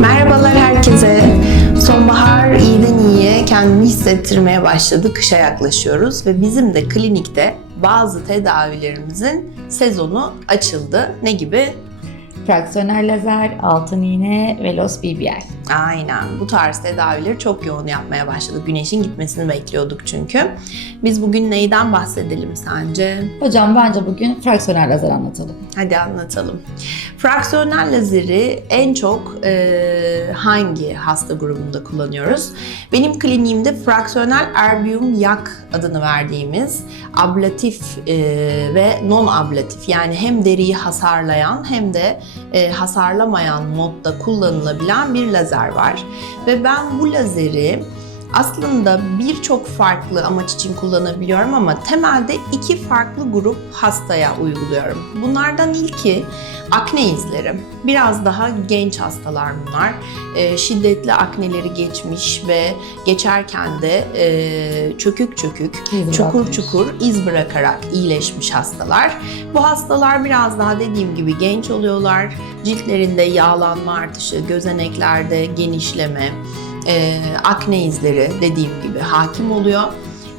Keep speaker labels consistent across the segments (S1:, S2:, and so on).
S1: Merhabalar herkese. Sonbahar iyiden iyiye kendini hissettirmeye başladı. Kışa yaklaşıyoruz ve bizim de klinikte bazı tedavilerimizin sezonu açıldı. Ne gibi?
S2: Fraksiyonel lazer, altın iğne, Velos BBL.
S1: Aynen bu tarz tedavileri çok yoğun yapmaya başladık. Güneşin gitmesini bekliyorduk çünkü. Biz bugün neyden bahsedelim sence?
S2: Hocam bence bugün fraksiyonel lazer anlatalım.
S1: Hadi anlatalım. Fraksiyonel lazeri en çok e, hangi hasta grubunda kullanıyoruz? Benim kliniğimde fraksiyonel erbium yak adını verdiğimiz ablatif e, ve non-ablatif yani hem deriyi hasarlayan hem de e, hasarlamayan modda kullanılabilen bir lazer var. Ve ben bu lazeri aslında birçok farklı amaç için kullanabiliyorum ama temelde iki farklı grup hastaya uyguluyorum. Bunlardan ilki akne izleri. Biraz daha genç hastalar bunlar. Ee, şiddetli akneleri geçmiş ve geçerken de e, çökük çökük,
S2: İz
S1: çukur
S2: bırakmış.
S1: çukur iz bırakarak iyileşmiş hastalar. Bu hastalar biraz daha dediğim gibi genç oluyorlar. Ciltlerinde yağlanma artışı, gözeneklerde genişleme, e, akne izleri dediğim gibi hakim oluyor.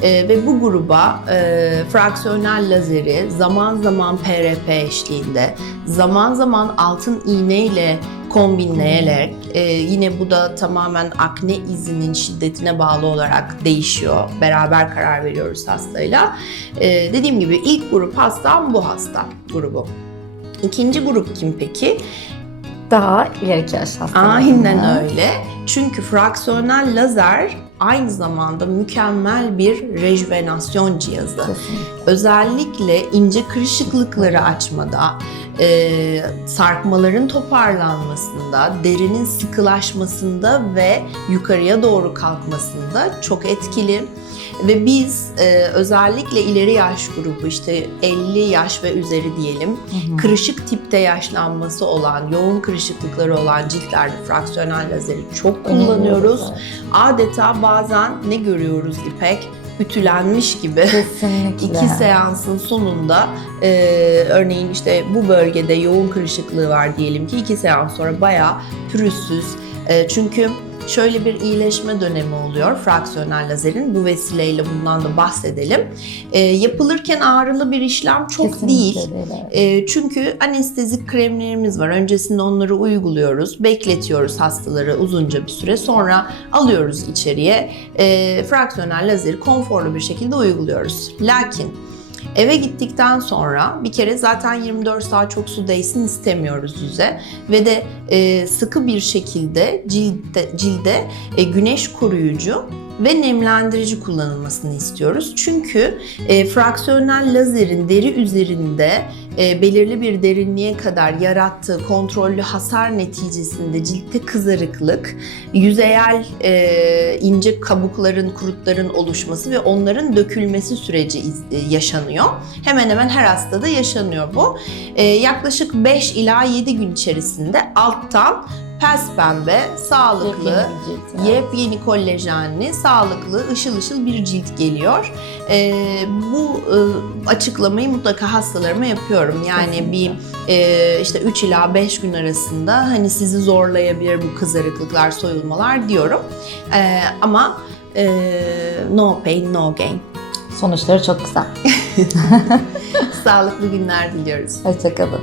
S1: E, ve bu gruba e, fraksiyonel lazeri zaman zaman PRP eşliğinde, zaman zaman altın iğne ile kombinleyerek, e, yine bu da tamamen akne izinin şiddetine bağlı olarak değişiyor. Beraber karar veriyoruz hastayla. E, dediğim gibi ilk grup hastam bu hasta grubu. İkinci grup kim peki?
S2: Daha ileriki yaş hastalarına.
S1: Aynen öyle. Çünkü fraksiyonel lazer aynı zamanda mükemmel bir rejuvenasyon cihazı.
S2: Kesinlikle.
S1: Özellikle ince kırışıklıkları açmada, e, sarkmaların toparlanmasında, derinin sıkılaşmasında ve yukarıya doğru kalkmasında çok etkili. Ve biz e, özellikle ileri yaş grubu işte 50 yaş ve üzeri diyelim
S2: Hı hı.
S1: kırışık tipte yaşlanması olan, yoğun kırışıklıkları olan ciltlerde fraksiyonel lazeri çok kullanıyoruz.
S2: Öneriyoruz,
S1: Adeta bazen ne görüyoruz İpek? Ütülenmiş gibi.
S2: Kesinlikle.
S1: İki seansın sonunda e, örneğin işte bu bölgede yoğun kırışıklığı var diyelim ki iki seans sonra bayağı pürüzsüz. E, çünkü şöyle bir iyileşme dönemi oluyor fraksiyonel lazerin. Bu vesileyle bundan da bahsedelim. E, yapılırken ağrılı bir işlem çok
S2: Kesinlikle
S1: değil. E, çünkü anestezik kremlerimiz var. Öncesinde onları uyguluyoruz. Bekletiyoruz hastaları uzunca bir süre. Sonra alıyoruz içeriye. E, fraksiyonel lazeri konforlu bir şekilde uyguluyoruz. Lakin eve gittikten sonra bir kere zaten 24 saat çok su değsin istemiyoruz yüze. Ve de e, sıkı bir şekilde cilde, cilde e, güneş koruyucu ve nemlendirici kullanılmasını istiyoruz. Çünkü e, fraksiyonel lazerin deri üzerinde e, belirli bir derinliğe kadar yarattığı kontrollü hasar neticesinde ciltte kızarıklık, yüzeyel e, ince kabukların, kurutların oluşması ve onların dökülmesi süreci e, yaşanıyor. Hemen hemen her hastada yaşanıyor bu. E, yaklaşık 5 ila 7 gün içerisinde alttan pes pembe, sağlıklı,
S2: Yepyeni cilt, evet.
S1: yepyeni kolajenli, sağlıklı, ışıl ışıl bir cilt geliyor. Ee, bu e, açıklamayı mutlaka hastalarıma yapıyorum. Yani
S2: Kesinlikle.
S1: bir e, işte 3 ila 5 gün arasında hani sizi zorlayabilir bu kızarıklıklar, soyulmalar diyorum. Ee, ama e, no pain, no gain.
S2: Sonuçları çok güzel.
S1: Sağlıklı günler diliyoruz.
S2: Hoşçakalın.